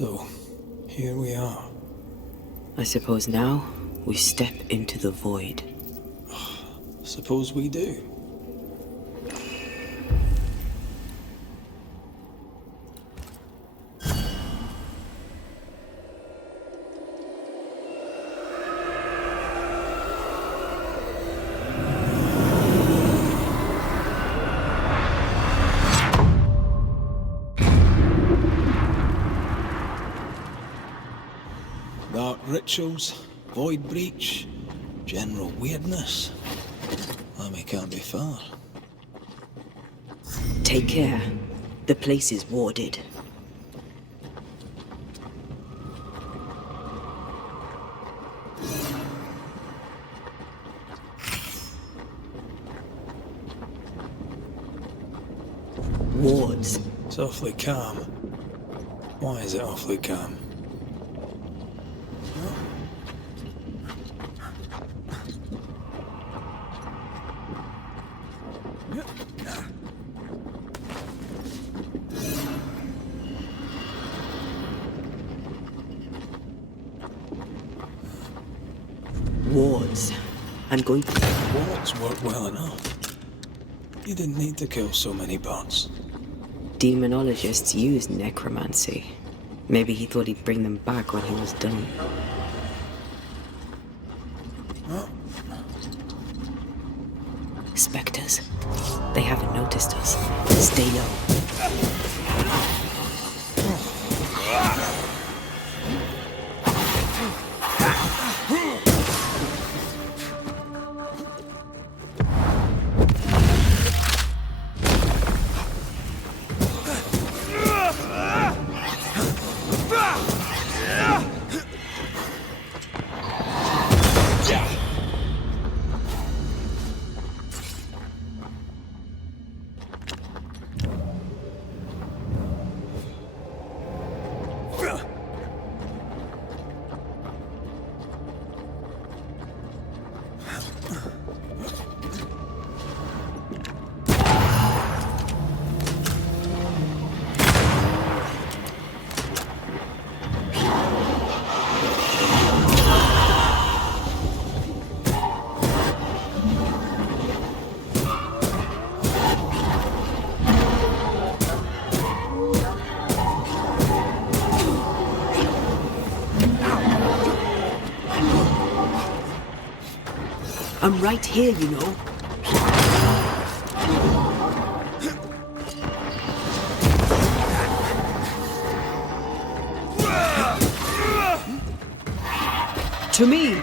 So, here we are. I suppose now we step into the void. Suppose we do. Dark rituals, void breach, general weirdness. We can't be far. Take care. The place is warded. Wards. It's awfully calm. Why is it awfully calm? Wards. I'm going to... Wards work well enough. You didn't need to kill so many bots. Demonologists use necromancy. Maybe he thought he'd bring them back when he was done. Huh? Spectres. They haven't noticed us. Stay low. I'm right here, you know. To me!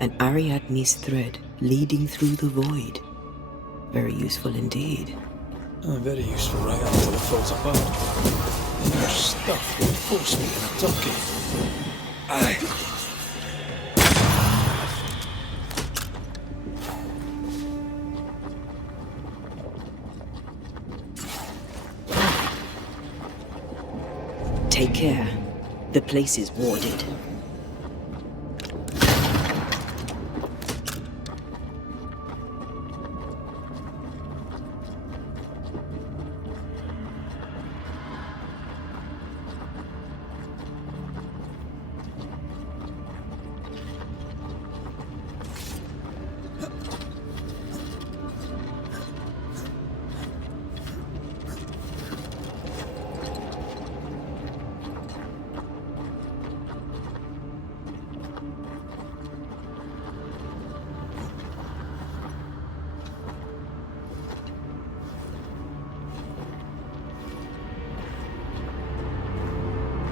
An Ariadne's thread leading through the void. Very useful indeed. Very useful right until it falls apart. And your stuff will force me in a turkey. Aye. Take care. The place is warded.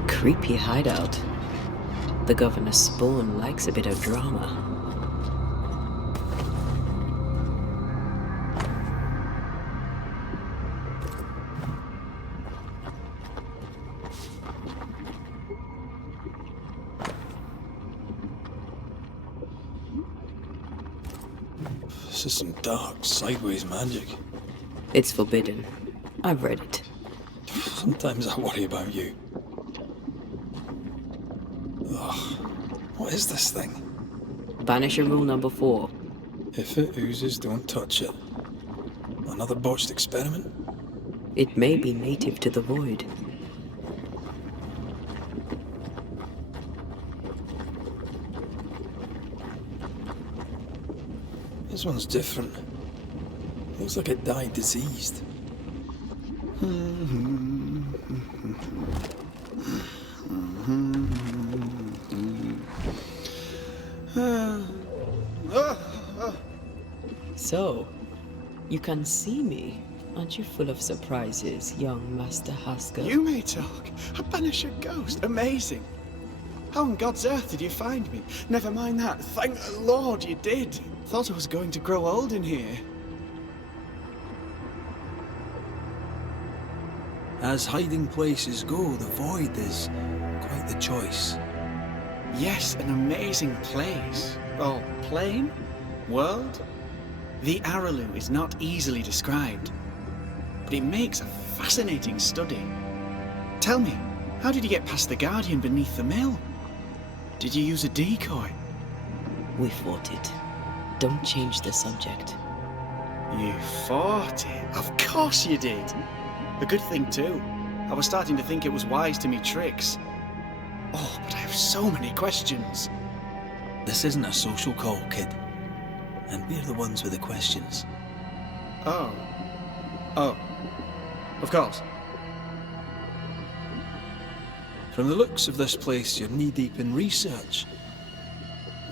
Creepy hideout. The governor's spawn likes a bit of drama. This is some dark, sideways magic. It's forbidden. I've read it. Sometimes I worry about you. Ugh, what is this thing? Banisher rule number 4. If it oozes, don't touch it. Another botched experiment? It may be native to the void. This one's different. Looks like it died diseased. So, you can see me. Aren't you full of surprises, young Master Haskell? You may talk. A Banisher ghost. Amazing. How on God's earth did you find me? Never mind that. Thank the Lord you did. Thought I was going to grow old in here. As hiding places go, the void is quite the choice. Yes, an amazing place. Oh, plane? World? The Araloo is not easily described, but it makes a fascinating study. Tell me, how did you get past the Guardian beneath the mill? Did you use a decoy? We fought it. Don't change the subject. You fought it? Of course you did. A good thing too. I was starting to think it was wise to me tricks. Oh, but I have so many questions. This isn't a social call, kid. And we're the ones with the questions. Oh. Of course. From the looks of this place, you're knee-deep in research.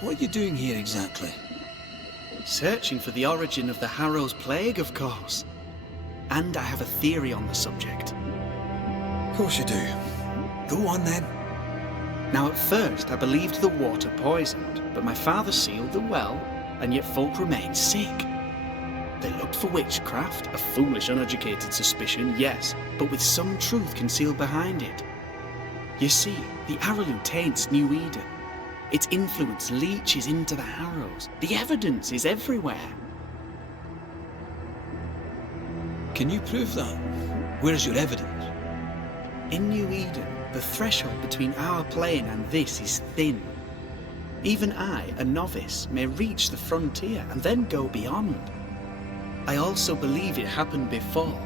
What are you doing here exactly? Searching for the origin of the Harrow's plague, of course. And I have a theory on the subject. Of course you do. Go on then. Now at first I believed the water poisoned, but my father sealed the well, and yet folk remained sick. They looked for witchcraft, a foolish, uneducated suspicion, yes, but with some truth concealed behind it. You see, the Araloo taints New Eden. Its influence leaches into the Harrows. The evidence is everywhere. Can you prove that? Where's your evidence? In New Eden, the threshold between our plane and this is thin. Even I, a novice, may reach the frontier and then go beyond. I also believe it happened before.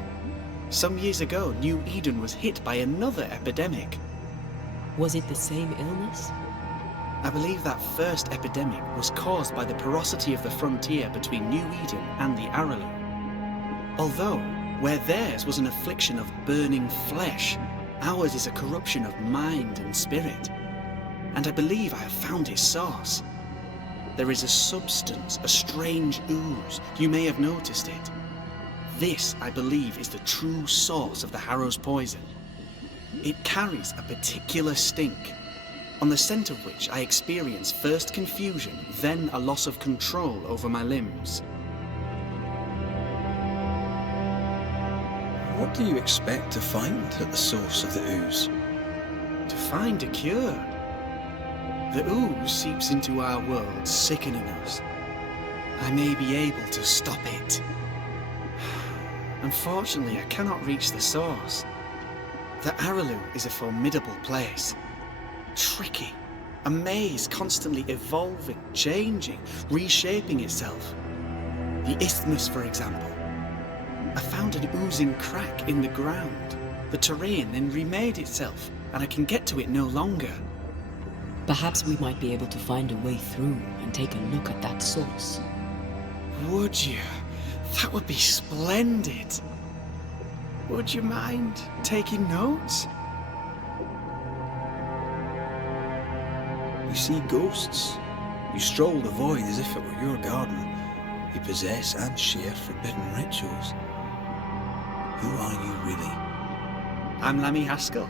Some years ago, New Eden was hit by another epidemic. Was it the same illness? I believe that first epidemic was caused by the porosity of the frontier between New Eden and the Araloo. Although, where theirs was an affliction of burning flesh, ours is a corruption of mind and spirit. And I believe I have found its source. There is a substance, a strange ooze. You may have noticed it. This, I believe, is the true source of the Harrow's poison. It carries a particular stink, on the scent of which I experience first confusion, then a loss of control over my limbs. What do you expect to find at the source of the ooze? To find a cure. The ooze seeps into our world, sickening us. I may be able to stop it. Unfortunately, I cannot reach the source. The Araloo is a formidable place. Tricky. A maze constantly evolving, changing, reshaping itself. The isthmus, for example. I found an oozing crack in the ground. The terrain then remade itself, and I can get to it no longer. Perhaps we might be able to find a way through and take a look at that source. Would you? That would be splendid. Would you mind taking notes? You see ghosts. You stroll the void as if it were your garden. You possess and share forbidden rituals. Who are you really? I'm Lammy Haskell,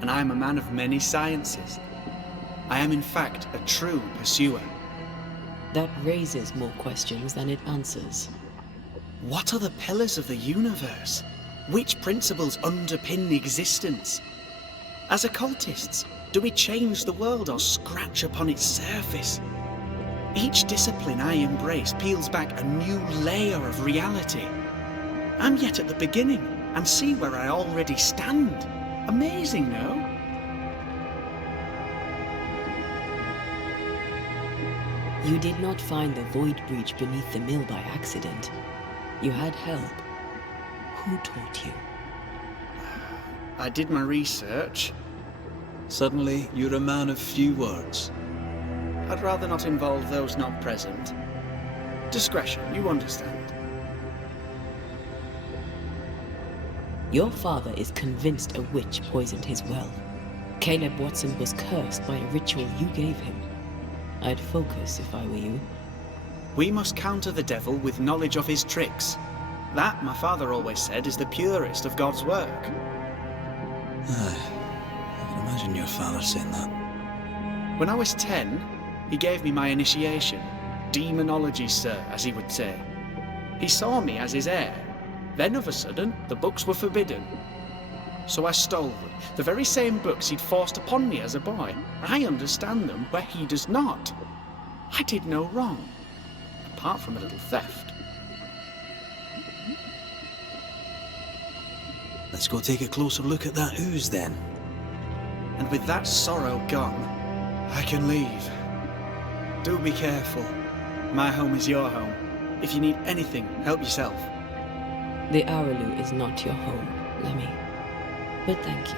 and I am a man of many sciences. I am in fact a true pursuer. That raises more questions than it answers. What are the pillars of the universe? Which principles underpin existence? As occultists, do we change the world or scratch upon its surface? Each discipline I embrace peels back a new layer of reality. I'm yet at the beginning, and see where I already stand. Amazing, no? You did not find the void breach beneath the mill by accident. You had help. Who taught you? I did my research. Suddenly, you're a man of few words. I'd rather not involve those not present. Discretion, you understand. Your father is convinced a witch poisoned his well. Caleb Watson was cursed by a ritual you gave him. I'd focus if I were you. We must counter the devil with knowledge of his tricks. That, my father always said, is the purest of God's work. I can imagine your father saying that. When I was 10, he gave me my initiation. Demonology, sir, as he would say. He saw me as his heir. Then, of a sudden, the books were forbidden. So I stole them, the very same books he'd forced upon me as a boy. I understand them where he does not. I did no wrong, apart from a little theft. Let's go take a closer look at that ooze then. And with that sorrow gone, I can leave. Do be careful. My home is your home. If you need anything, help yourself. The Araloo is not your home, Lemmy. But thank you.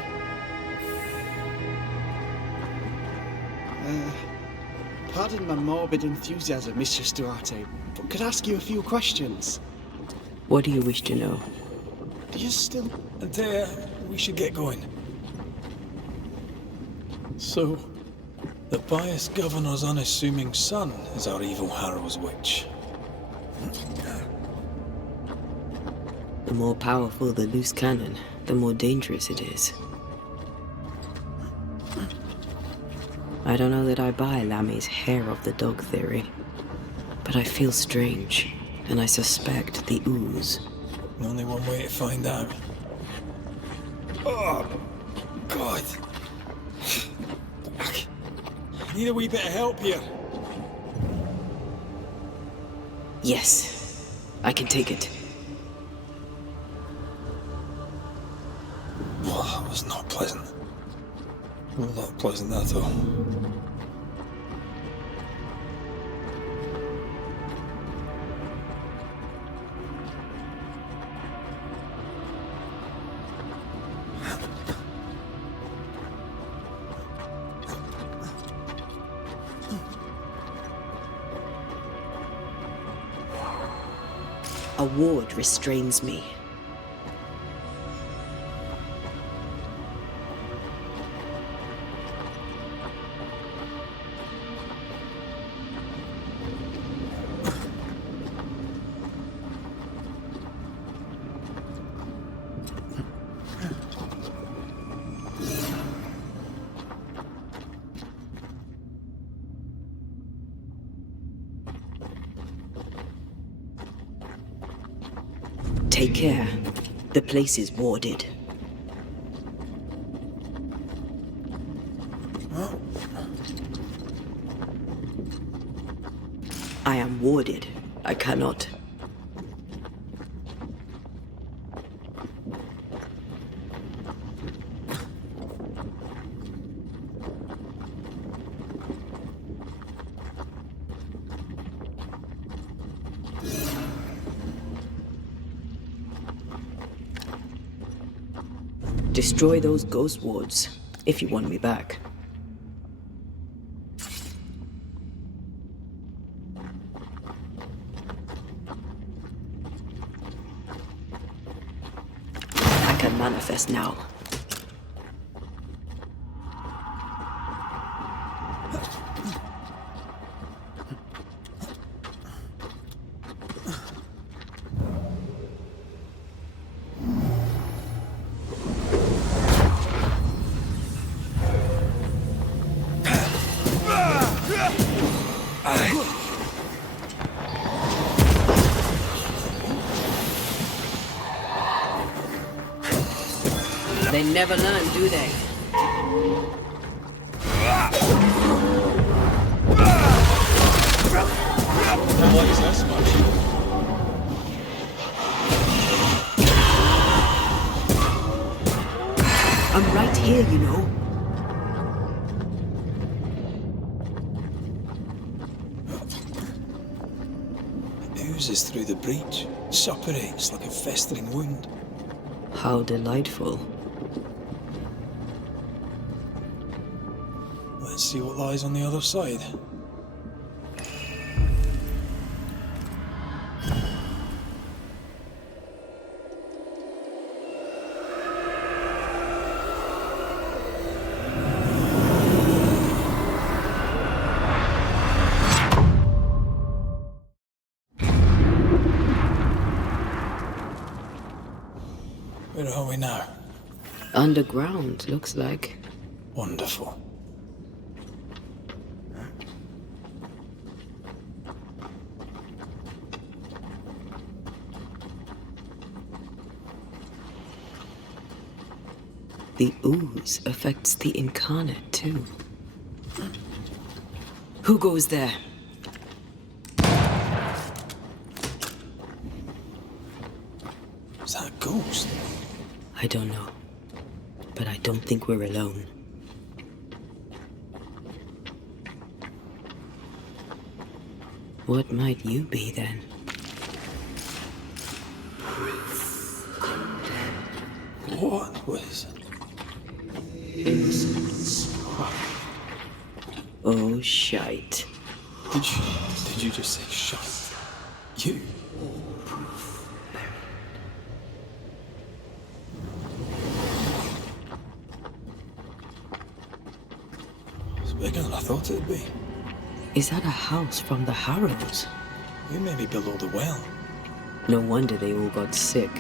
Pardon my morbid enthusiasm, Mistress Duarte, but could I ask you a few questions? What do you wish to know? Do you still... Antea, we should get going. So, the pious governor's unassuming son is our evil Harrow's witch. The more powerful the loose cannon, the more dangerous it is. I don't know that I buy Lammy's hair of the dog theory, but I feel strange, and I suspect the ooze. Only one way to find out. Oh, God. I need a wee bit of help here. Yes, I can take it. Well, that was not pleasant. Well, not pleasant at all. A ward restrains me. Take care. The place is warded. I am warded. I cannot. Destroy those ghost wards, if you want me back. I can manifest now. They never learn, do they? likes us much. I'm right here, you know. It oozes through the breach, suppurates like a festering wound. How delightful. Let's see what lies on the other side. Where are we now? Underground, looks like. Wonderful. The ooze affects the incarnate, too. Who goes there? Is that a ghost? I don't know. But I don't think we're alone. What might you be, then? What was... Oh, shite. Did you just say shite? You? It's bigger than I thought it'd be. Is that a house from the Harrows? We may be below the well. No wonder they all got sick.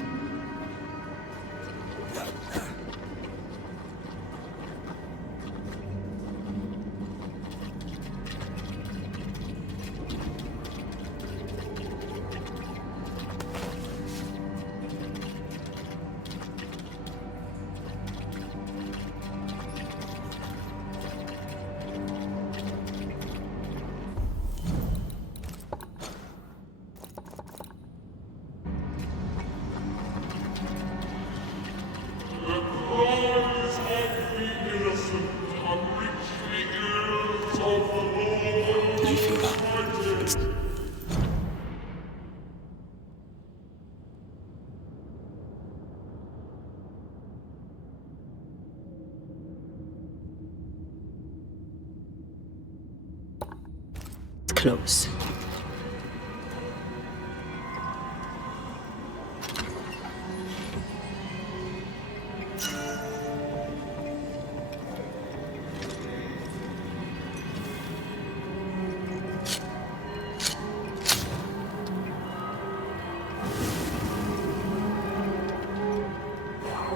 Did you feel that? It's close.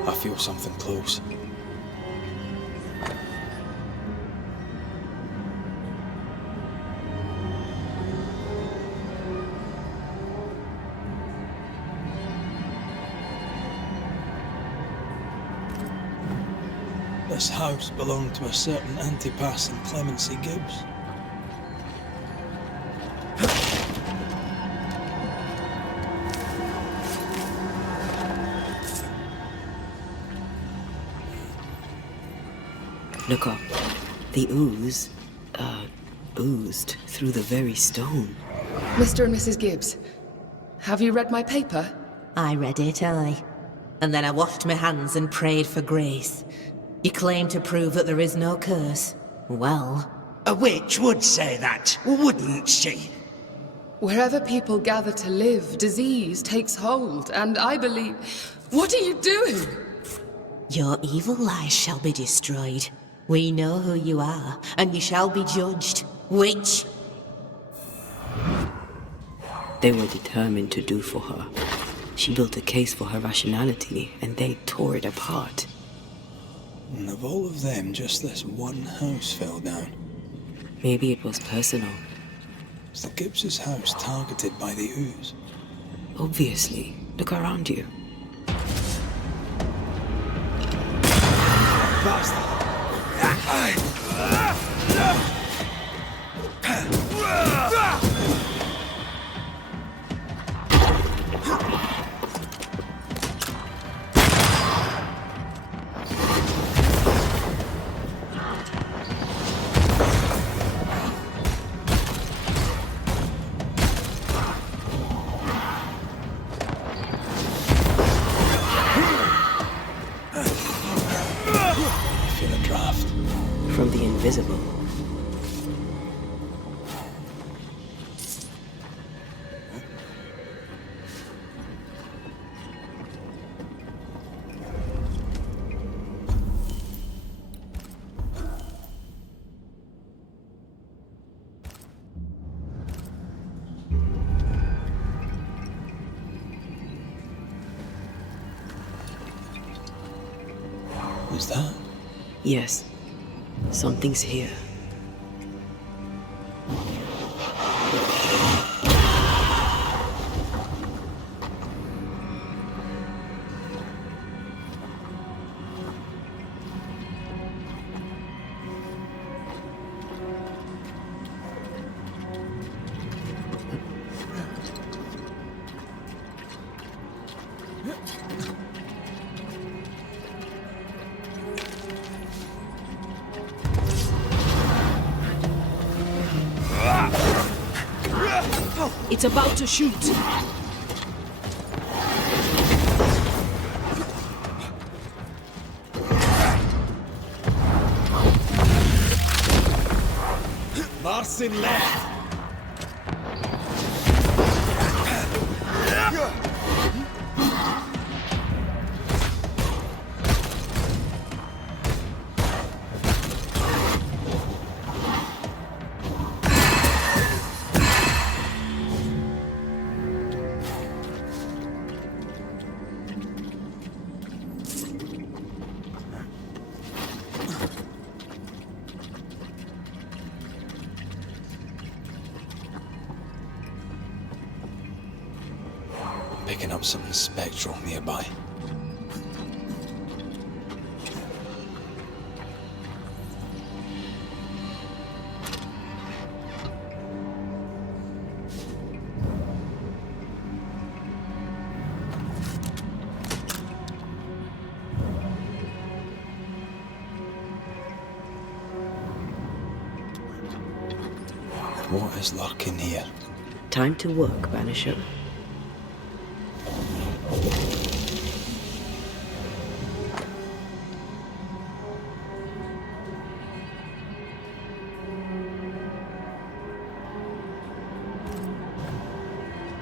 I feel something close. This house belonged to a certain Antipas and Clemency Gibbs. Look up. The ooze, oozed through the very stone. Mr. and Mrs. Gibbs, have you read my paper? I read it, aye. And then I washed my hands and prayed for grace. You claim to prove that there is no curse. Well... A witch would say that, wouldn't she? Wherever people gather to live, disease takes hold, and I believe... What are you doing? Your evil lies shall be destroyed. We know who you are, and you shall be judged. Witch! They were determined to do for her. She built a case for her rationality, and they tore it apart. And of all of them, just this one house fell down. Maybe it was personal. Is the Gibbs' house targeted by the ooze? Obviously. Look around you. Bastard! craft. From the invisible. Who's that? Yes, something's here. It's about to shoot. Marcin left. Picking up something spectral nearby. What is lurking here? Time to work, Banisher.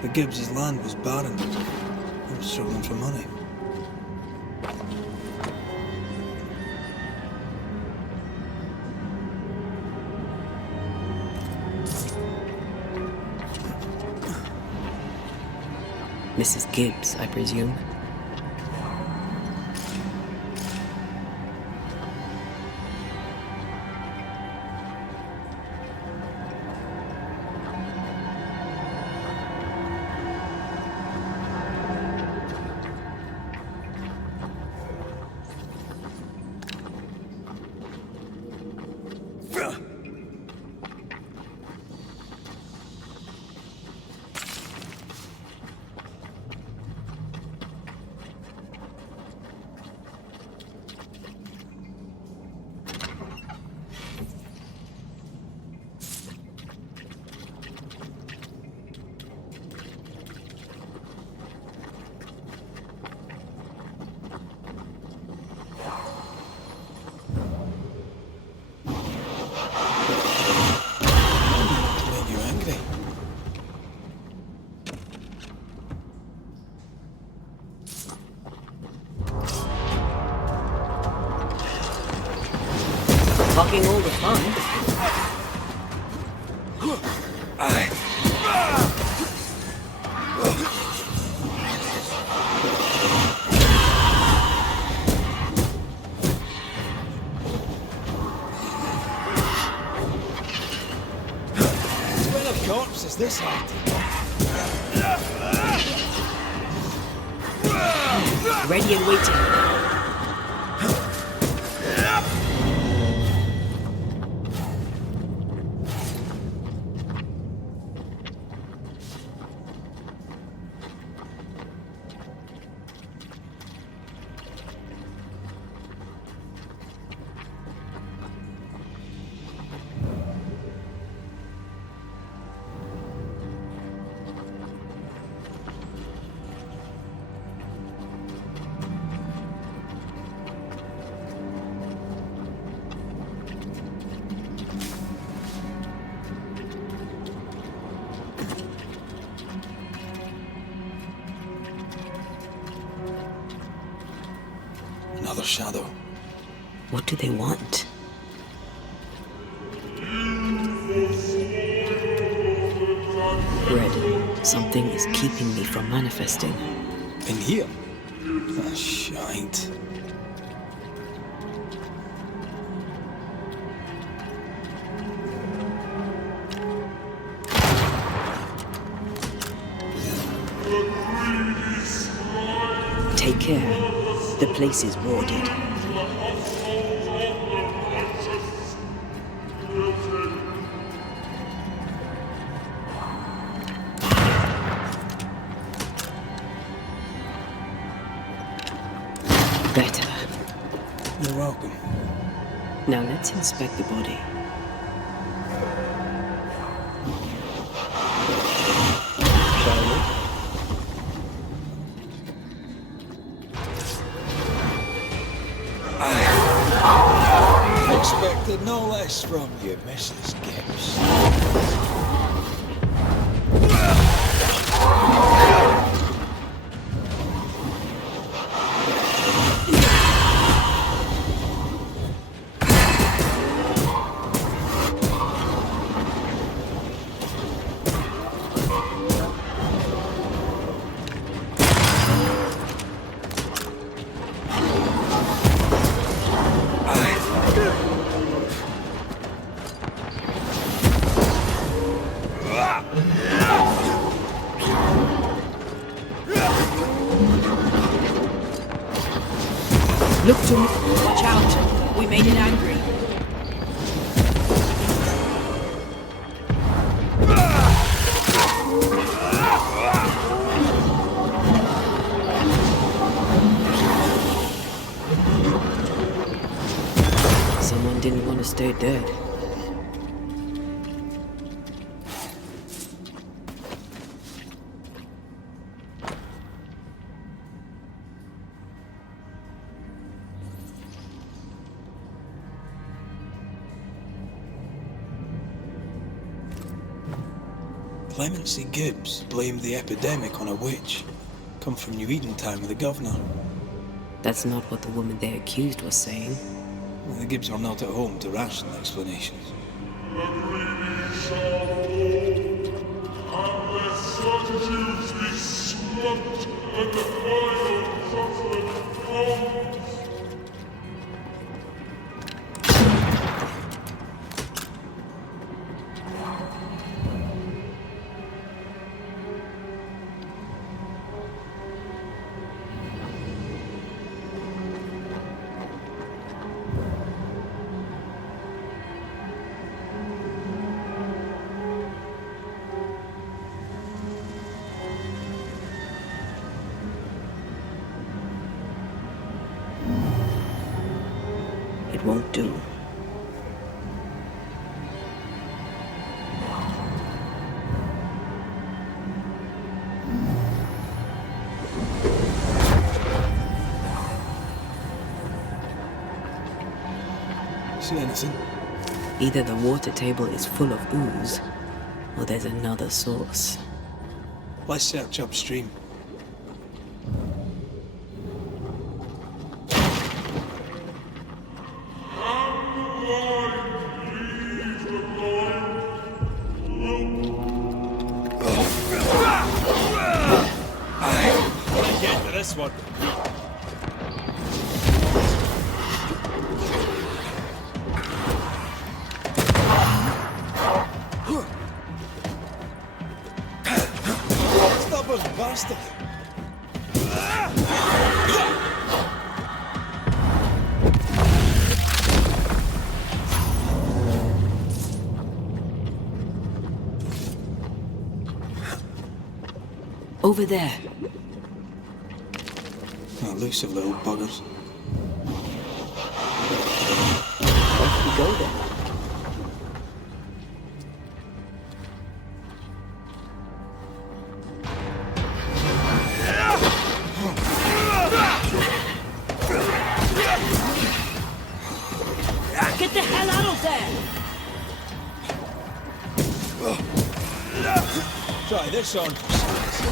The Gibbs' land was barren. They were struggling for money. Mrs. Gibbs, I presume. Talking all the fun. Smell of corpses this hard. Ready and waiting. shadow. What do they want? Red, something is keeping me from manifesting. In here? Ah, shite. Take care. The place is warded. Better. You're welcome. Now let's inspect the body. Shall we? Expected no less from you, Mrs. Gibbs. Look to me. Watch out. We made it angry. Someone didn't want to stay dead. Clemency Gibbs blamed the epidemic on a witch. Come from New Eden time with the governor. That's not what the woman they accused was saying. Well, the Gibbs are not at home to rational explanations. It won't do. See anything? Either the water table is full of ooze, or there's another source. Let's search upstream. Get to this one. Stubborn bastard! Over there. Elusive little buggers. Off we go then. Get the hell out of there! Try this on for size.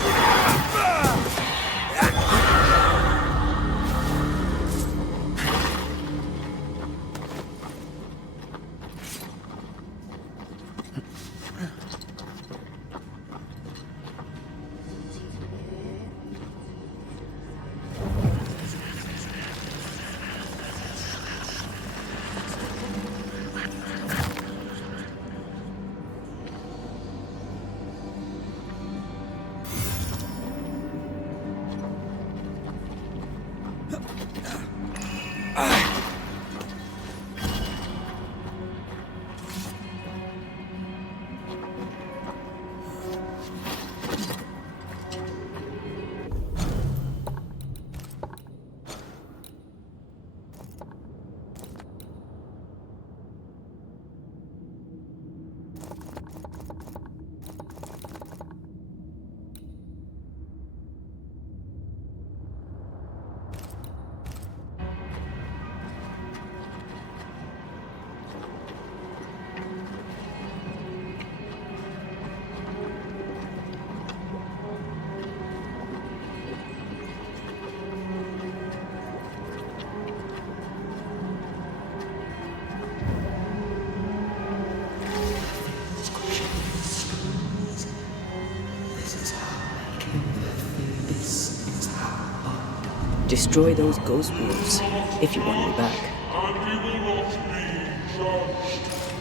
Destroy those ghost wolves if you want me back.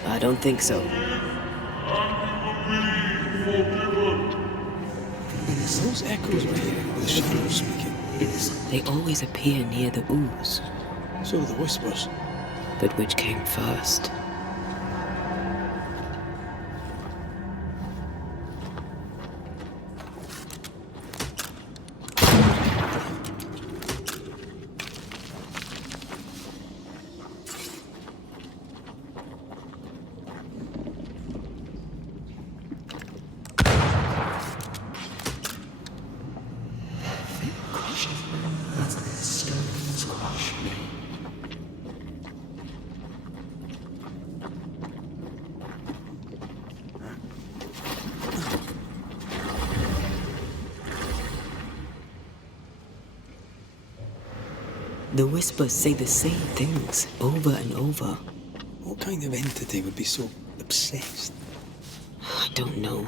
I don't think so. It's those echoes we're hearing with the shadows speaking. They always appear near the ooze. So do the whispers. But which came first? The whispers say the same things over and over. What kind of entity would be so obsessed? I don't know.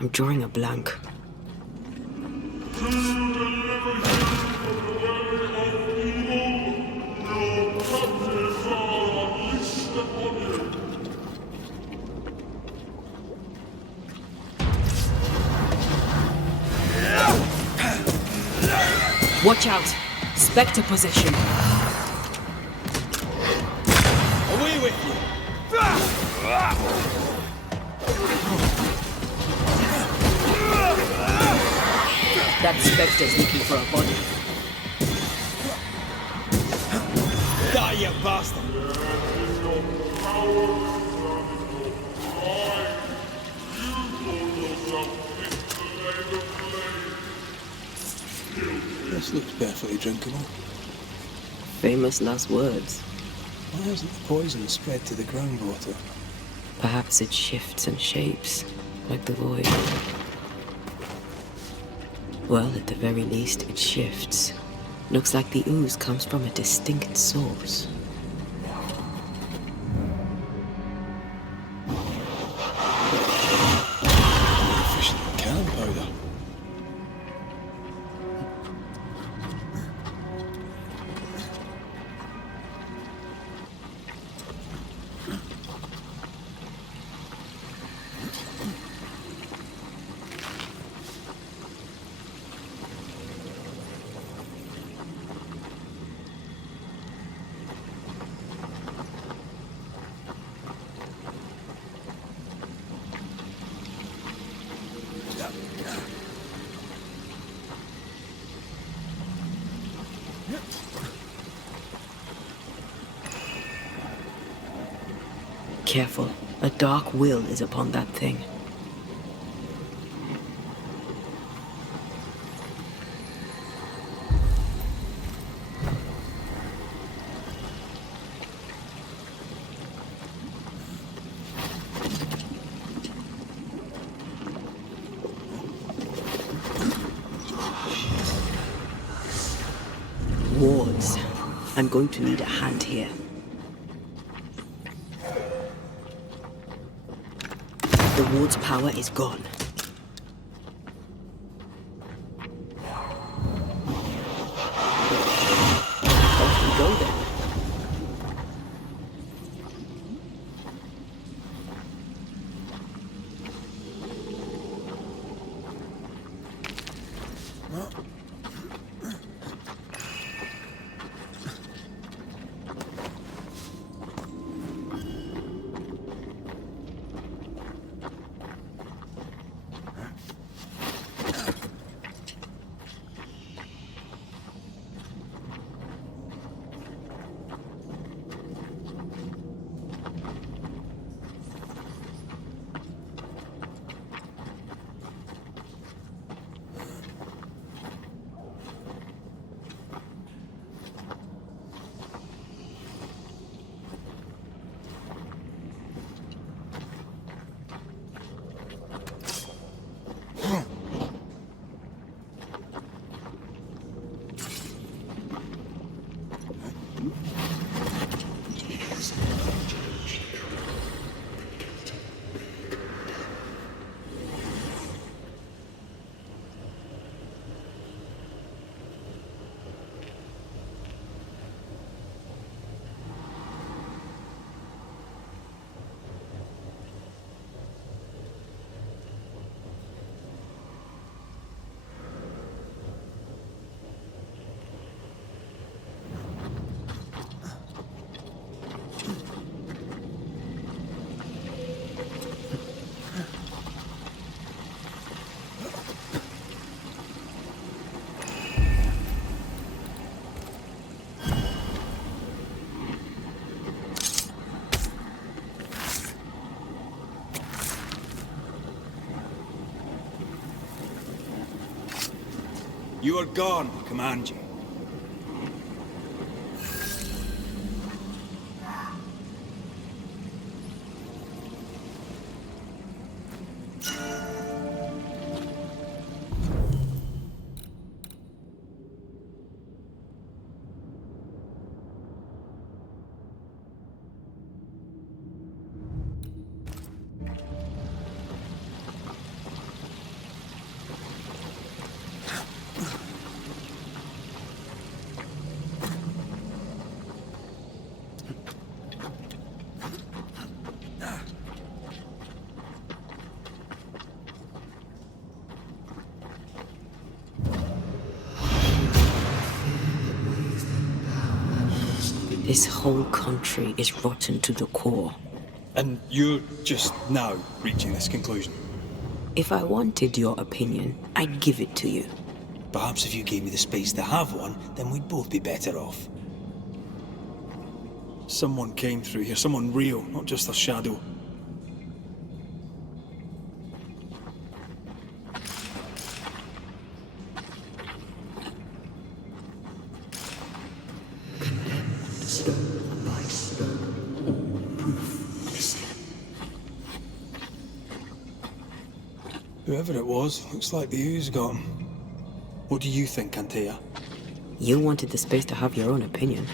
I'm drawing a blank. Watch out! Spectre possession. Away with you! That Spectre's looking for a body. Die, you bastard! This looks perfectly drinkable. Famous last words. Why hasn't the poison spread to the groundwater? Perhaps it shifts and shapes, like the void. Well, at the very least, it shifts. Looks like the ooze comes from a distinct source. Efficient cannon powder. Careful. A dark will is upon that thing. Wards. I'm going to need a hand here. The ward's power is gone. Off we go then. You are gone, command you. This whole country is rotten to the core. And you're just now reaching this conclusion? If I wanted your opinion, I'd give it to you. Perhaps if you gave me the space to have one, then we'd both be better off. Someone came through here, someone real, not just a shadow. Whoever it was, looks like the ooze got him. What do you think, Antея? You wanted the space to have your own opinion.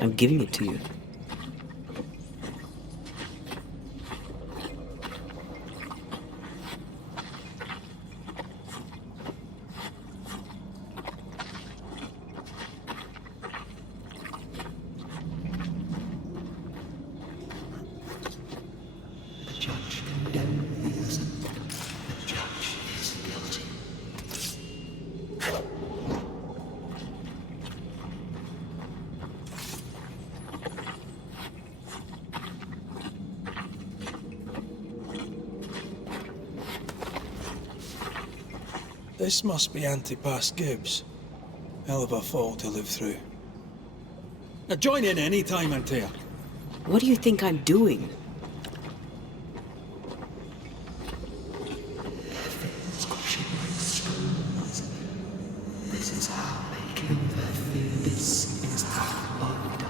I'm giving it to you. This must be Antipas Gibbs. Hell of a fall to live through. Now join in any time, Antея. What do you think I'm doing? This is how they kill their fear. This is how I die.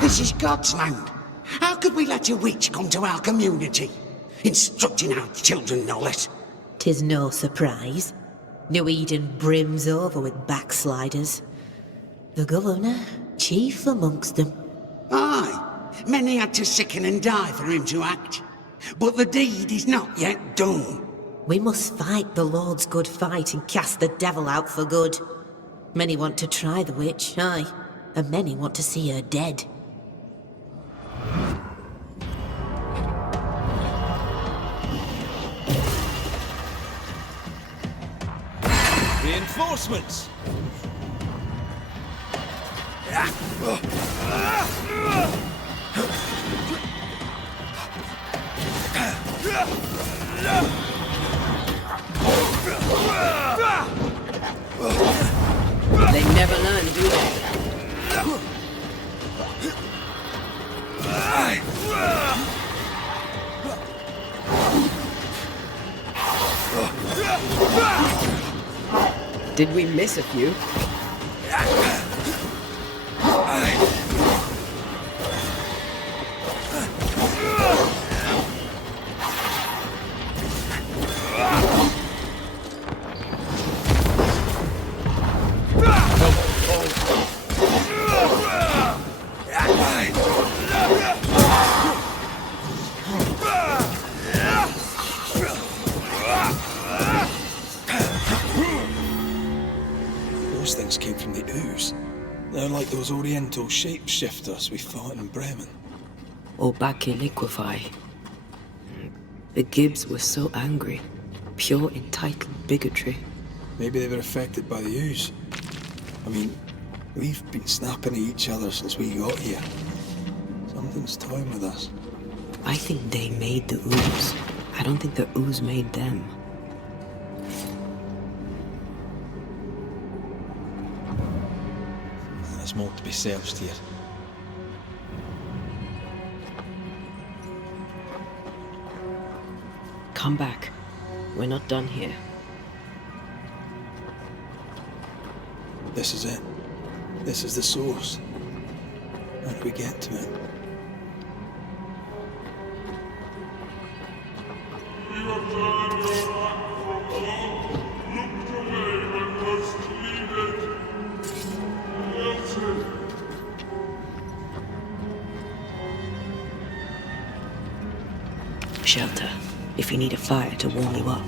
This is God's land. How could we let a witch come to our community? Instructing our children, no less. 'Tis no surprise. New Eden brims over with backsliders. The governor, chief amongst them. Aye, many had to sicken and die for him to act. But the deed is not yet done. We must fight the Lord's good fight and cast the devil out for good. Many want to try the witch, aye, and many want to see her dead. Reinforcements! They never learn, do they? Did we miss a few? Those things came from the ooze. They're like those oriental shapeshifters we fought in Bremen. Or back in Liquefy. The Gibbs were so angry. Pure entitled bigotry. Maybe they were affected by the ooze. I mean, We've been snapping at each other since we got here. Something's toying with us. I think they made the ooze. I don't think the ooze made them. There's more to be searched here. Come back. We're not done here. This is it. This is the source. How do we get to it? Shelter, if you need a fire to warm you up.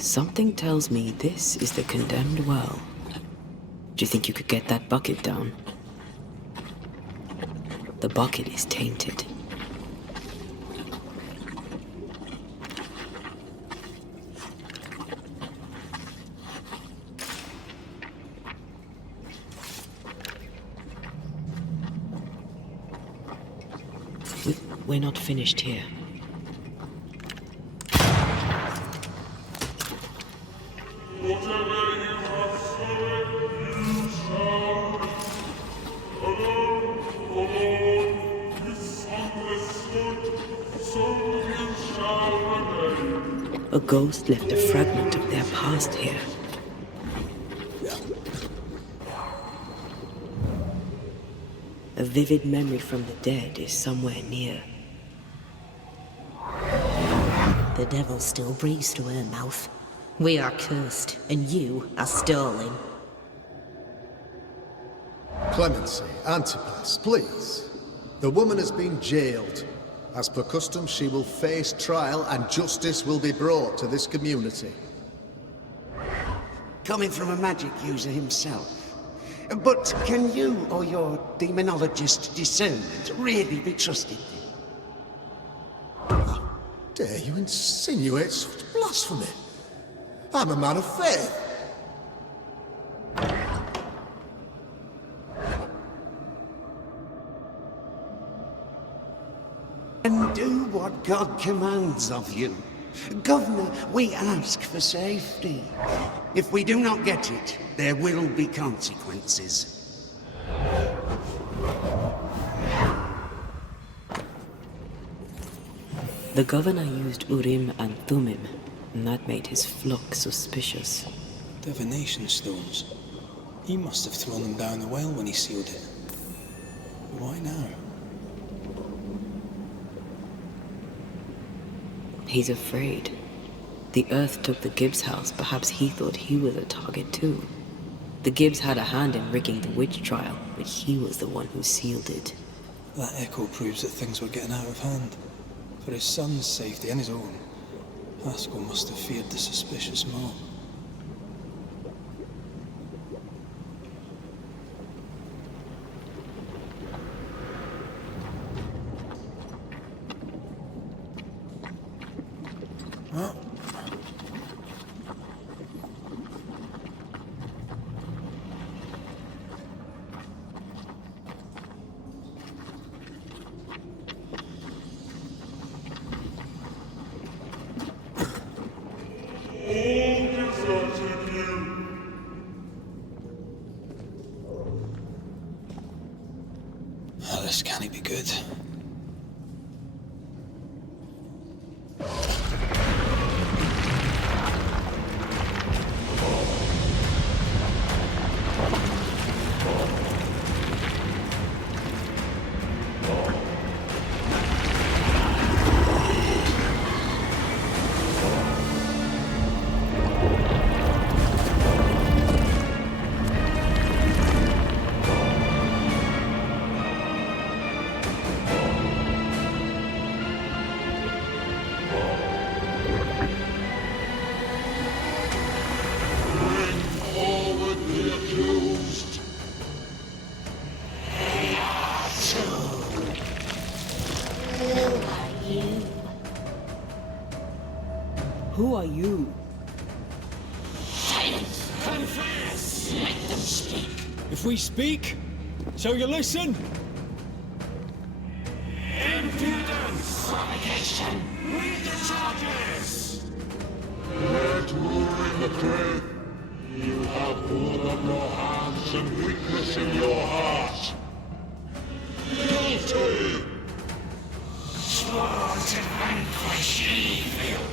Something tells me this is the condemned well. Do you think you could get that bucket down? The bucket is tainted. We're not finished here. A ghost left a fragment of their past here. A vivid memory from the dead is somewhere near. The devil still breathes through her mouth. We are cursed, and you are stolen. Clemency, Antipas, please. The woman has been jailed. As per custom, she will face trial and justice will be brought to this community. Coming from a magic user himself. But can you or your demonologist discernment really be trusted? How dare you insinuate such blasphemy? I'm a man of faith. And do what God commands of you. Governor, we ask for safety. If we do not get it, there will be consequences. The governor used Urim and Thummim, and that made his flock suspicious. Divination stones. He must have thrown them down the well when he sealed it. Why now? He's afraid. The Earth took the Gibbs house. Perhaps he thought he was a target too. The Gibbs had a hand in rigging the witch trial, but he was the one who sealed it. That echo proves that things were getting out of hand. For his son's safety and his own, Haskell must have feared the suspicious mob. Well, this can't be good. are you? Silence! Confess! Let them speak! If we speak, shall you listen? Impudence! Provocation! Read the charges! Let ruin the truth! You have blood on your hands and weakness in your heart! Guilty! Sworn to vanquish evil!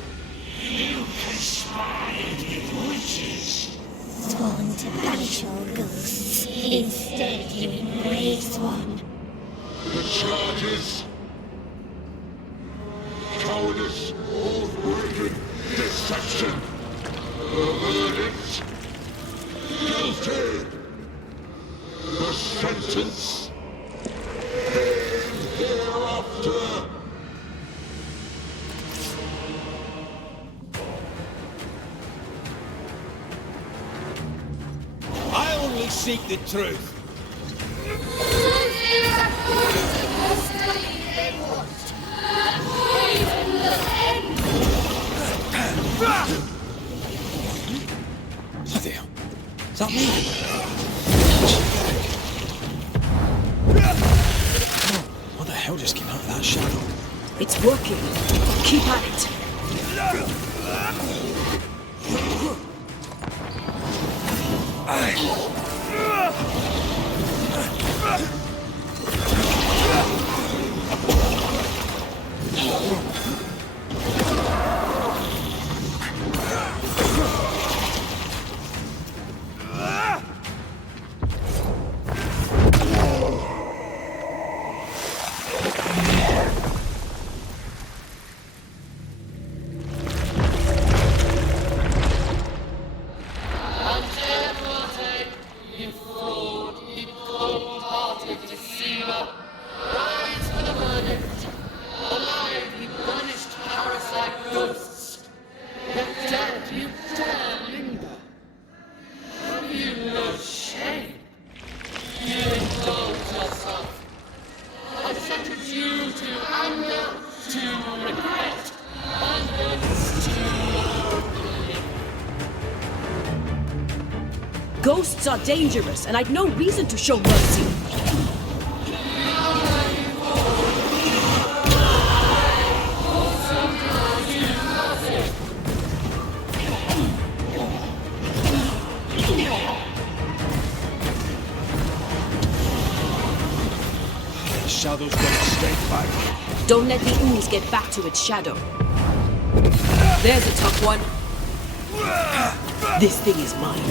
You conspired with witches! Sworn to banish all ghosts. Instead, you embrace one. The charges! Cowardice, oath-breaking, deception! The verdict! Guilty! The sentence! And hereafter! I only seek the truth! Bloody hell. Is that me? What the hell just came out of that shadow? It's working. Keep at it. Anteya Duarte, you fraud, you cold-hearted deceiver, rise for the verdict. Alive, you banished parasite ghosts. Yet dead, you dare linger. Have you no shame? You indulge yourself. I sentence you to anger, to regret, and hence to oblivion. Ghosts are dangerous, and I'd no reason to show mercy. The shadow's got it straight back. Don't let the ooze get back to its shadow. There's a tough one. This thing is mine.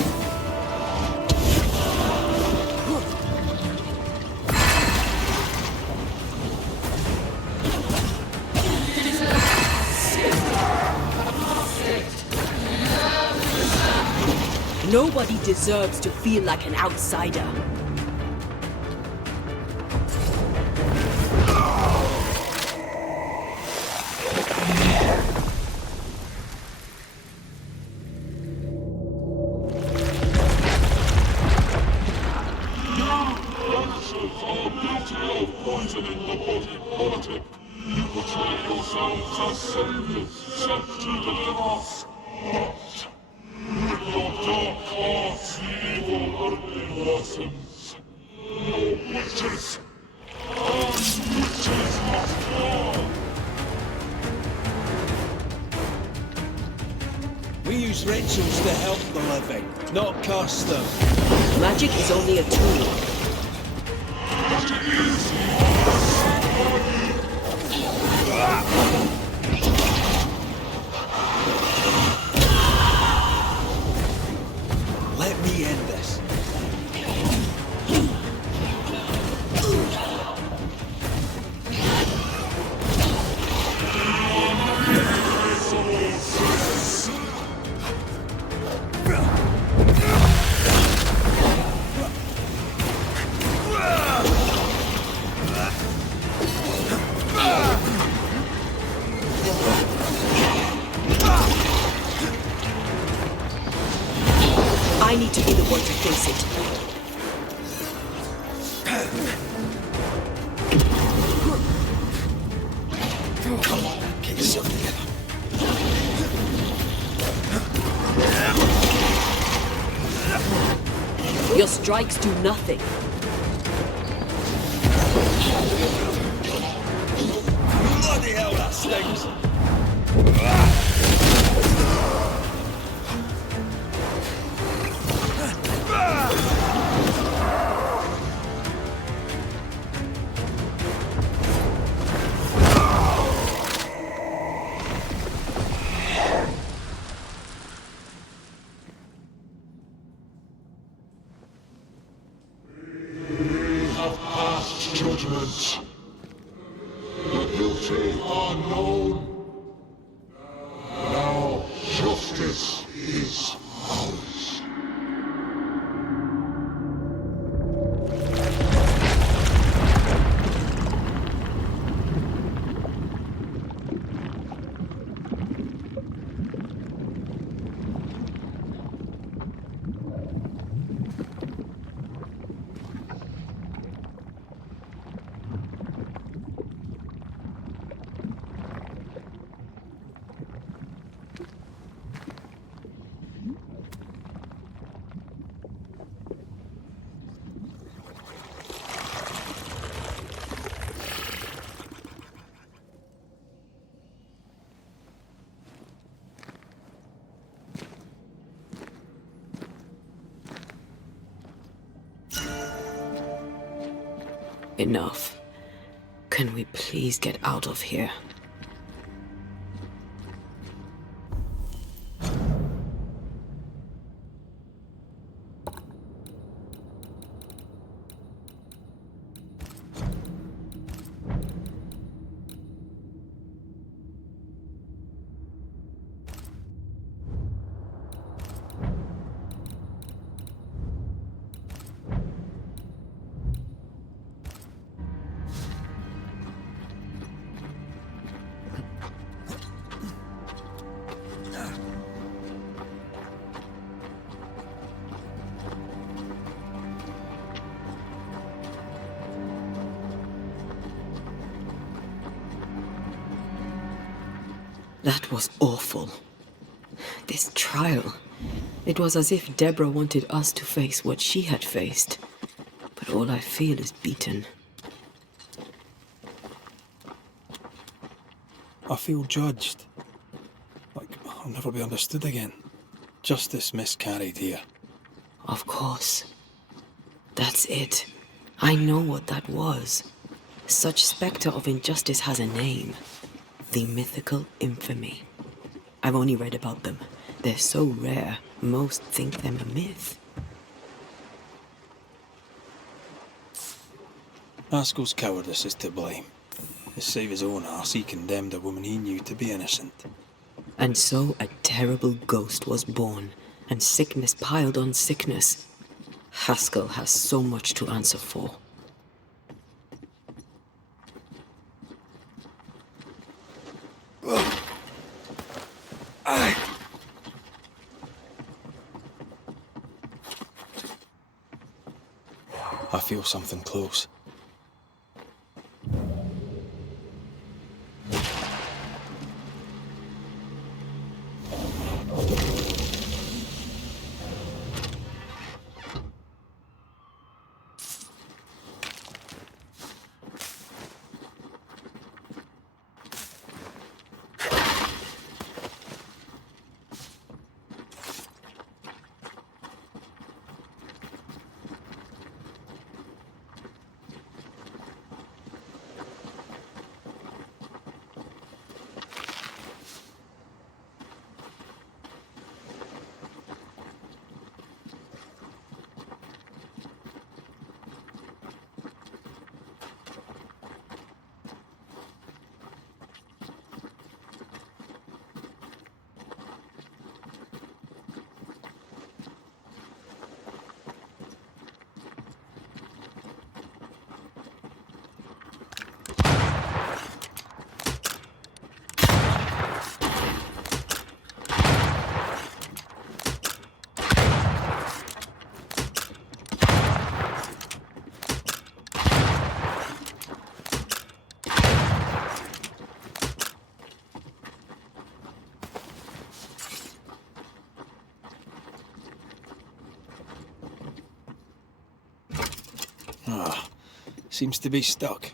Nobody deserves to feel like an outsider. Poisoning the body politic. You portray yourselves as saviors sent to deliver us. But with your dark arts, the evil only worsens. Your witches, and witches must fall. We use rituals to help the living, not curse them. Magic is only a tool. But it is Let me end this. strikes do nothing. Bloody hell, that stings! Judgment. The guilty are known. Now justice is ours. Enough. Can we please get out of here? That was awful. This trial. It was as if Deborah wanted us to face what she had faced. But all I feel is beaten. I feel judged. Like I'll never be understood again. Justice miscarried here. Of course. That's it. I know what that was. Such spectre of injustice has a name. The mythical infamy. I've only read about them. They're so rare, most think them a myth. Haskell's cowardice is to blame. To save his own arse, he condemned a woman he knew to be innocent. And so a terrible ghost was born, and sickness piled on sickness. Haskell has so much to answer for. I feel something close. Ah, seems to be stuck.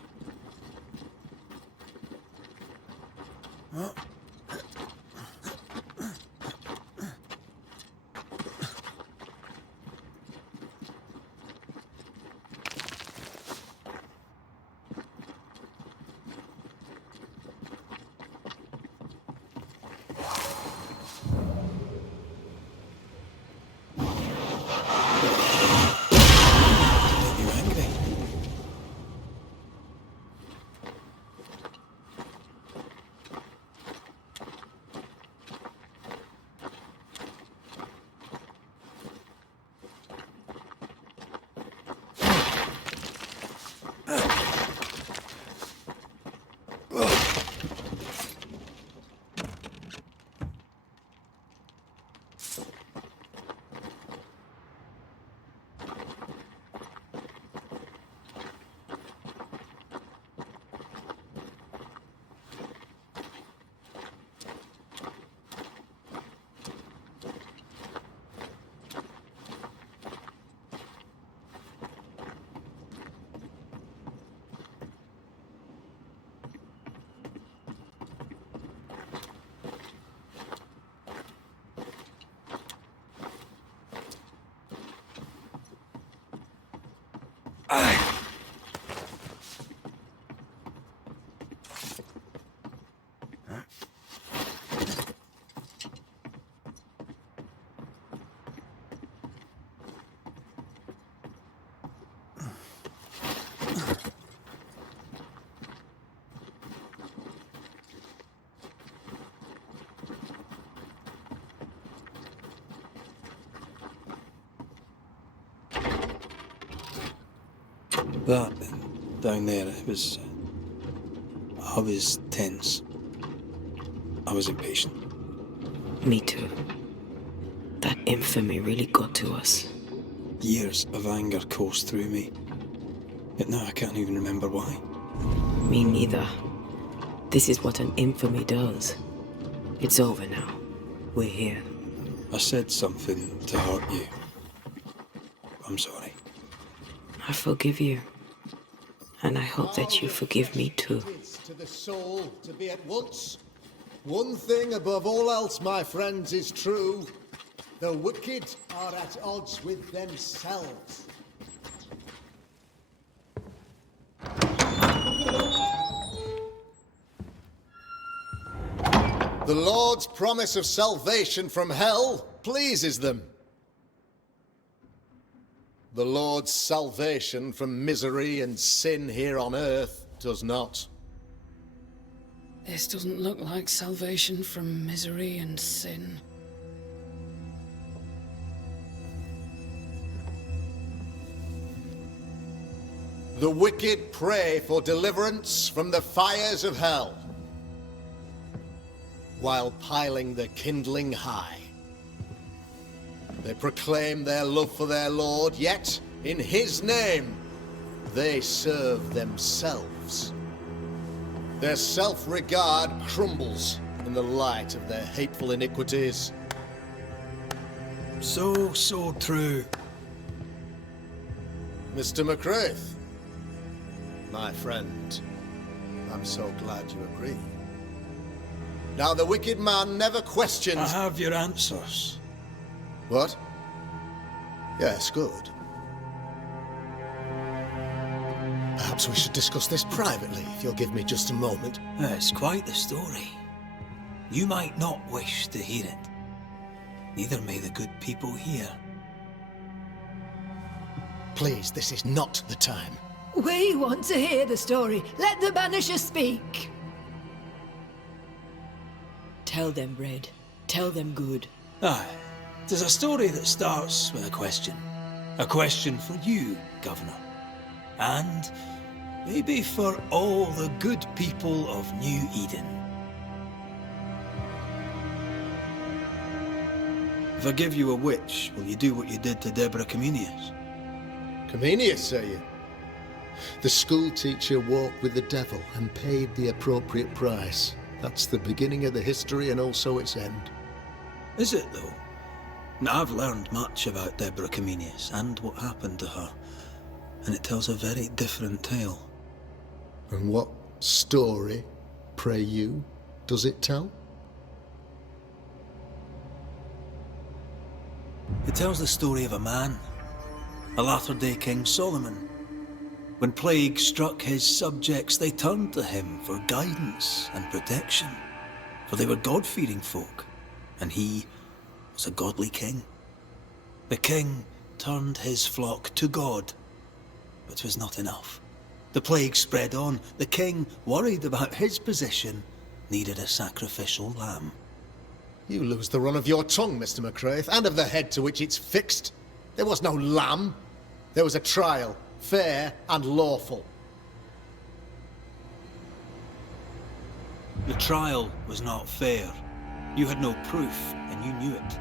That down there, I was tense. I was impatient. Me too. That infamy really got to us. Years of anger coursed through me. Yet now I can't even remember why. Me neither. This is what an infamy does. It's over now. We're here. I said something to hurt you. I'm sorry. I forgive you. And I hope that you forgive me too. To the soul to be at once. One thing above all else, my friends, is true. The wicked are at odds with themselves. The Lord's promise of salvation from hell pleases them. The Lord's salvation from misery and sin here on earth does not. This doesn't look like salvation from misery and sin. The wicked pray for deliverance from the fires of hell, while piling the kindling high. They proclaim their love for their Lord, yet, in His name, they serve themselves. Their self-regard crumbles in the light of their hateful iniquities. So true. Mr. McCraith, my friend, I'm so glad you agree. Now, the wicked man never questions... I have your answers. What? Yes, good. Perhaps we should discuss this privately, if you'll give me just a moment. It's quite the story. You might not wish to hear it. Neither may the good people hear. Please, this is not the time. We want to hear the story. Let the Banishers speak. Tell them, Red. Tell them good. Aye. There's a story that starts with a question. A question for you, Governor. And maybe for all the good people of New Eden. If I give you a witch, will you do what you did to Deborah Comenius? Comenius, say you? The school teacher walked with the devil and paid the appropriate price. That's the beginning of the history and also its end. Is it, though? Now, I've learned much about Deborah Comenius and what happened to her. and it tells a very different tale. And what story, pray you, does it tell? It tells the story of a man, a latter-day King Solomon. When plague struck his subjects, they turned to him for guidance and protection, for they were God-fearing folk, and he was a godly king. The king turned his flock to God, but it was not enough. The plague spread on. The king, worried about his position, needed a sacrificial lamb. You lose the run of your tongue, Mr. McCraith, and of the head to which it's fixed. There was no lamb. There was a trial, fair and lawful. The trial was not fair. You had no proof, and you knew it.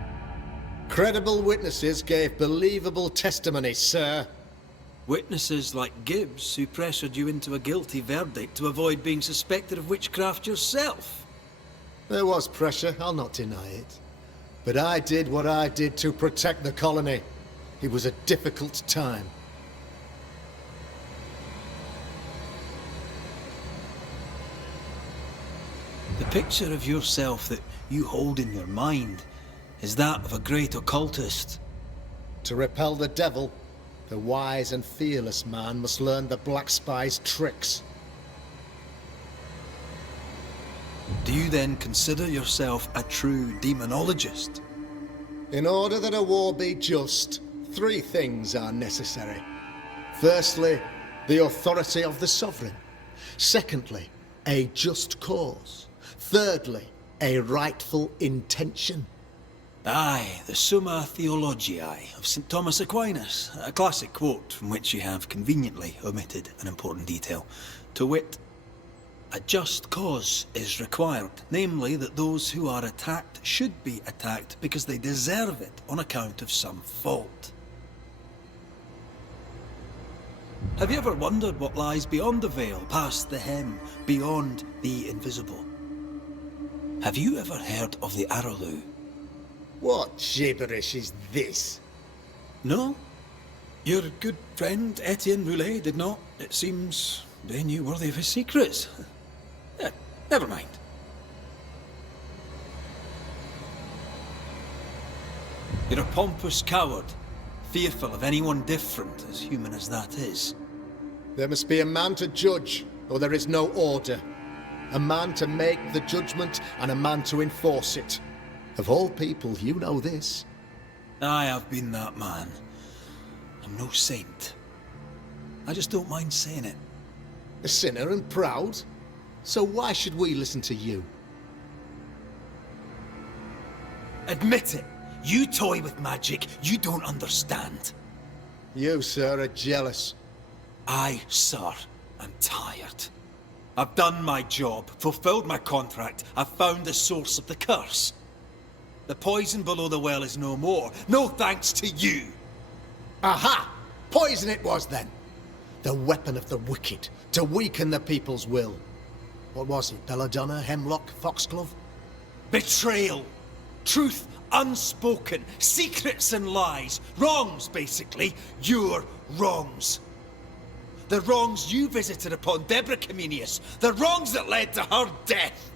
Credible witnesses gave believable testimony, sir. Witnesses like Gibbs, who pressured you into a guilty verdict to avoid being suspected of witchcraft yourself. There was pressure, I'll not deny it. But I did what I did to protect the colony. It was a difficult time. The picture of yourself that you hold in your mind is that of a great occultist. To repel the devil, the wise and fearless man must learn the Black Spy's tricks. Do you then consider yourself a true demonologist? In order that a war be just, 3 things are necessary. Firstly, the authority of the sovereign. Secondly, a just cause. Thirdly, a rightful intention. Aye, the Summa Theologiae of St. Thomas Aquinas, a classic quote from which you have conveniently omitted an important detail. To wit, a just cause is required, namely that those who are attacked should be attacked because they deserve it on account of some fault. Have you ever wondered what lies beyond the veil, past the hem, beyond the invisible? Have you ever heard of the Araloo? What gibberish is this? No? Your good friend Etienne Roulet did not. It seems they knew worthy of his secrets. Never mind. You're a pompous coward, fearful of anyone different, as human as that is. There must be a man to judge, or there is no order. A man to make the judgment, and a man to enforce it. Of all people, you know this. I have been that man. I'm no saint. I just don't mind saying it. A sinner and proud? So why should we listen to you? Admit it. You toy with magic you don't understand. You, sir, are jealous. I, sir, am tired. I've done my job, fulfilled my contract, I've found the source of the curse. The poison below the well is no more, no thanks to you. Aha! Poison it was then. The weapon of the wicked, to weaken the people's will. What was it, belladonna, hemlock, foxglove? Betrayal. Truth unspoken, secrets and lies. Wrongs, basically. Your wrongs. The wrongs you visited upon Deborah Comenius. The wrongs that led to her death.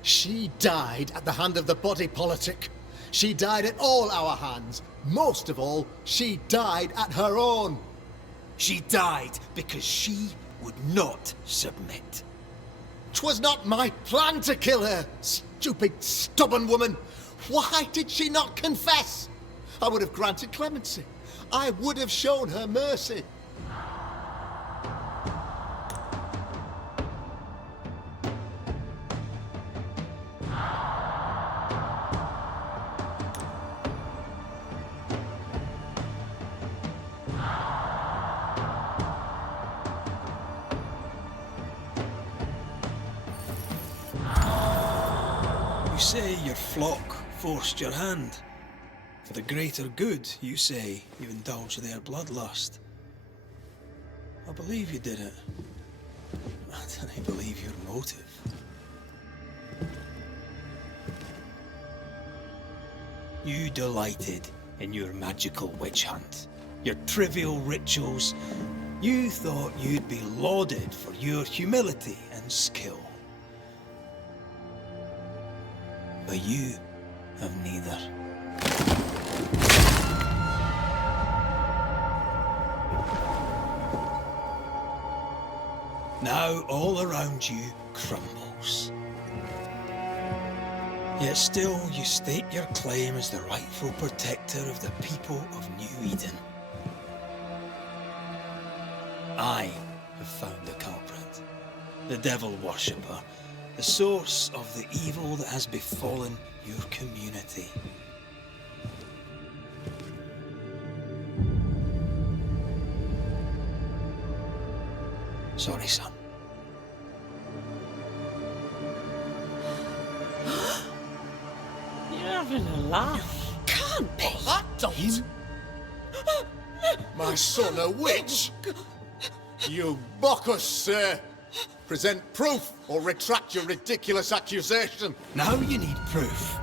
She died at the hand of the body politic. She died at all our hands. Most of all, she died at her own. She died because she would not submit. 'Twas not my plan to kill her, stupid, stubborn woman. Why did she not confess? I would have granted clemency. I would have shown her mercy. You say your flock forced your hand. For the greater good, you say, you indulged their bloodlust. I believe you did it. I don't believe your motive. You delighted in your magical witch hunt, your trivial rituals, You thought you'd be lauded for your humility and skill. But you have neither. Now all around you crumbles. Yet still you state your claim as the rightful protector of the people of New Eden. I have found the culprit, the devil worshipper, the source of the evil that has befallen your community. Sorry, son. You're having a laugh. Can't be. That don't. My son, a witch? You mock us, sir. Present proof or retract your ridiculous accusation. Now you need proof.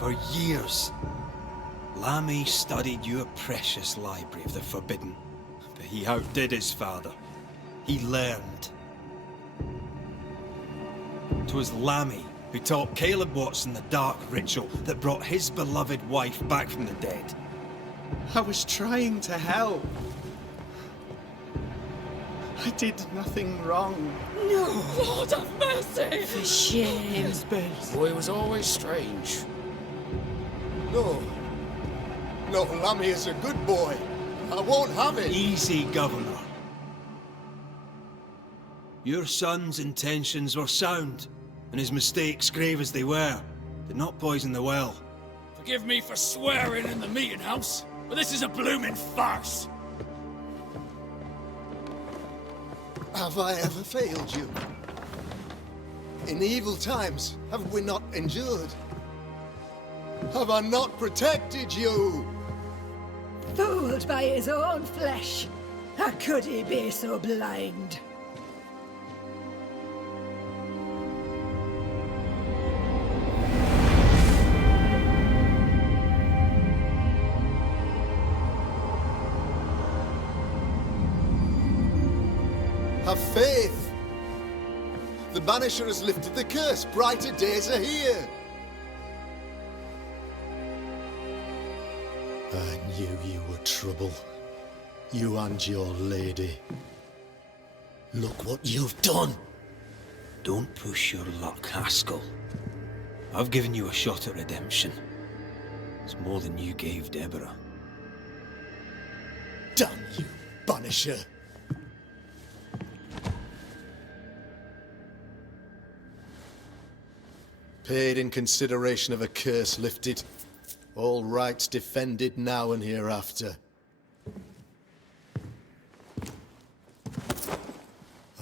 For years, Lammy studied your precious library of the forbidden, but he outdid his father. He learned. 'Twas Lammy who taught Caleb Watson the dark ritual that brought his beloved wife back from the dead. I was trying to help. I did nothing wrong. No! Lord have mercy! For shame. Boy was always strange. No. No, Lammy is a good boy. I won't have it. Easy, Governor. Your son's intentions were sound, and his mistakes, grave as they were, did not poison the well. Forgive me for swearing in the meeting house, but this is a blooming farce. Have I ever failed you? In evil times, have we not endured? Have I not protected you? Fooled by his own flesh. How could he be so blind? Have faith. The Banisher has lifted the curse. Brighter days are here. I knew you were trouble. You and your lady. Look what you've done. Don't push your luck, Haskell. I've given you a shot at redemption. It's more than you gave Deborah. Damn you, Banisher. Paid in consideration of a curse lifted. All rights defended now and hereafter.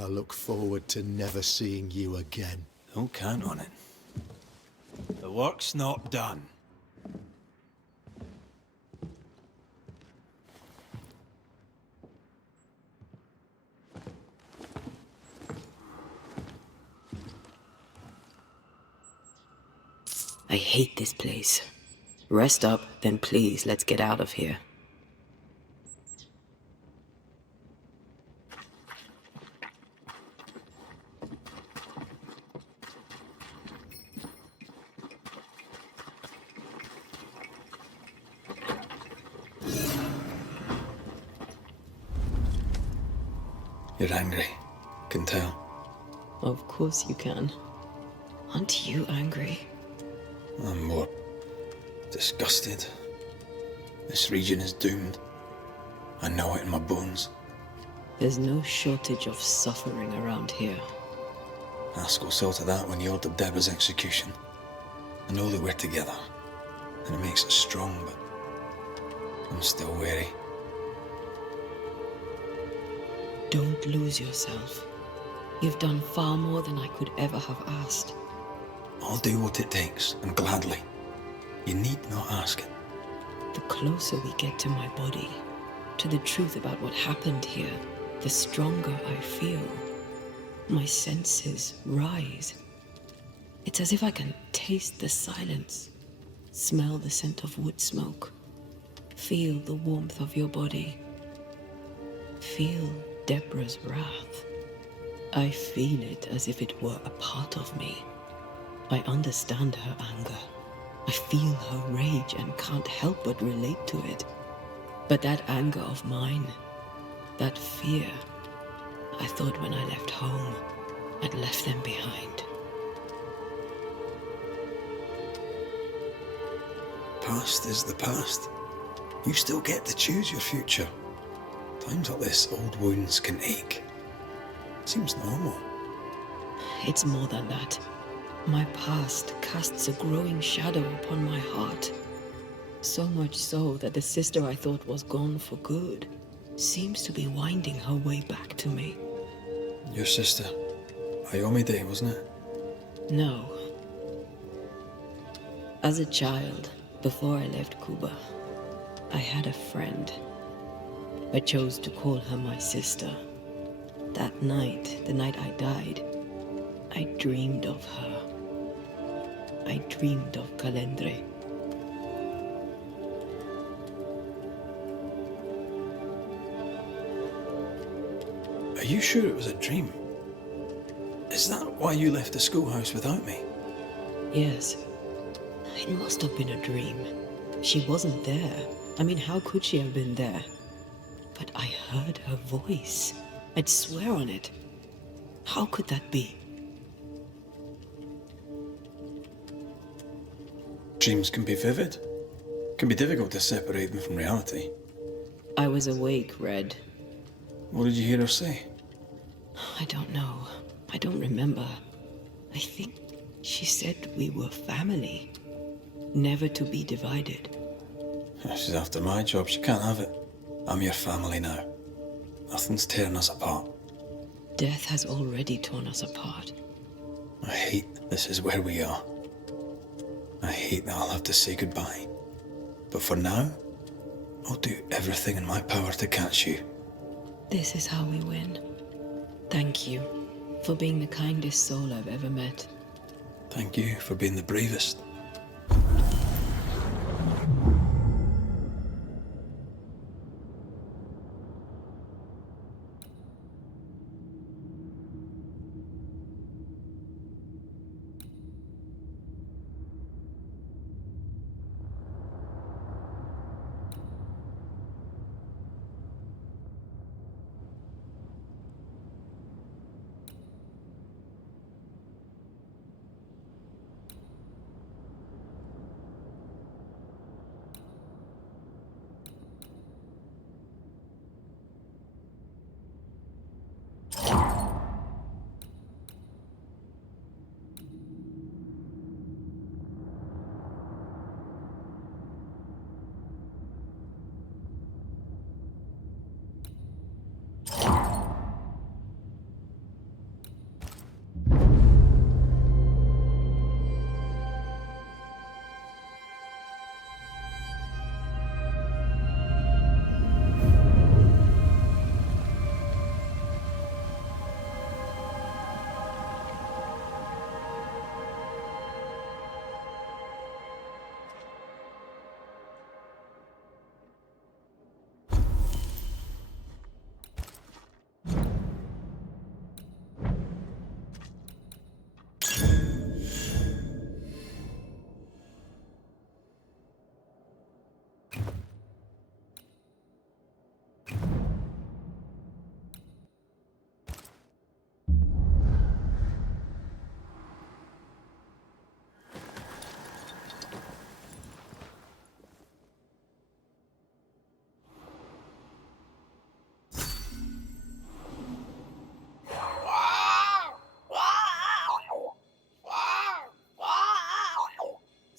I look forward to never seeing you again. Don't count on it. The work's not done. I hate this place. Rest up, then please, let's get out of here. You're angry. Can tell. Of course you can. Aren't you angry? I'm more disgusted. This region is doomed. I know it in my bones. There's no shortage of suffering around here. Haskell saw to that when he ordered Deborah's execution. I know that we're together, and it makes us strong, but I'm still wary. Don't lose yourself. You've done far more than I could ever have asked. I'll do what it takes, and gladly. You need not ask it. The closer we get to my body, to the truth about what happened here, the stronger I feel. My senses rise. It's as if I can taste the silence, smell the scent of wood smoke, feel the warmth of your body, feel Deborah's wrath. I feel it as if it were a part of me. I understand her anger. I feel her rage and can't help but relate to it. But that anger of mine, that fear, I thought when I left home, I'd left them behind. Past is the past. You still get to choose your future. Times like this, old wounds can ache. Seems normal. It's more than that. My past casts a growing shadow upon my heart. So much so that the sister I thought was gone for good seems to be winding her way back to me. Your sister, Ayomide, wasn't it? No. As a child, before I left Cuba, I had a friend. I chose to call her my sister. That night, the night I died, I dreamed of her. I dreamed of Calendre. Are you sure it was a dream? Is that why you left the schoolhouse without me? Yes. It must have been a dream. She wasn't there. I mean, how could she have been there? But I heard her voice. I'd swear on it. How could that be? Dreams can be vivid. Can be difficult to separate them from reality. I was awake, Red. What did you hear her say? I don't know. I don't remember. I think she said we were family. Never to be divided. She's after my job. She can't have it. I'm your family now. Nothing's tearing us apart. Death has already torn us apart. I hate this is where we are. I hate that I'll have to say goodbye. But for now, I'll do everything in my power to catch you. This is how we win. Thank you for being the kindest soul I've ever met. Thank you for being the bravest.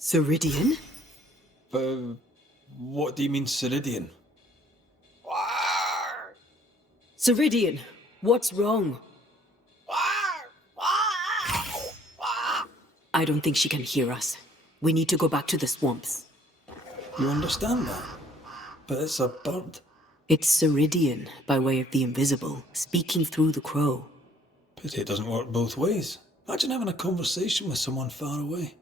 Ceridian? What do you mean, Ceridian? Ceridian, what's wrong? I don't think she can hear us. We need to go back to the swamps. You understand that? But it's a bird. It's Ceridian, by way of the invisible, speaking through the crow. Pity it doesn't work both ways. Imagine having a conversation with someone far away.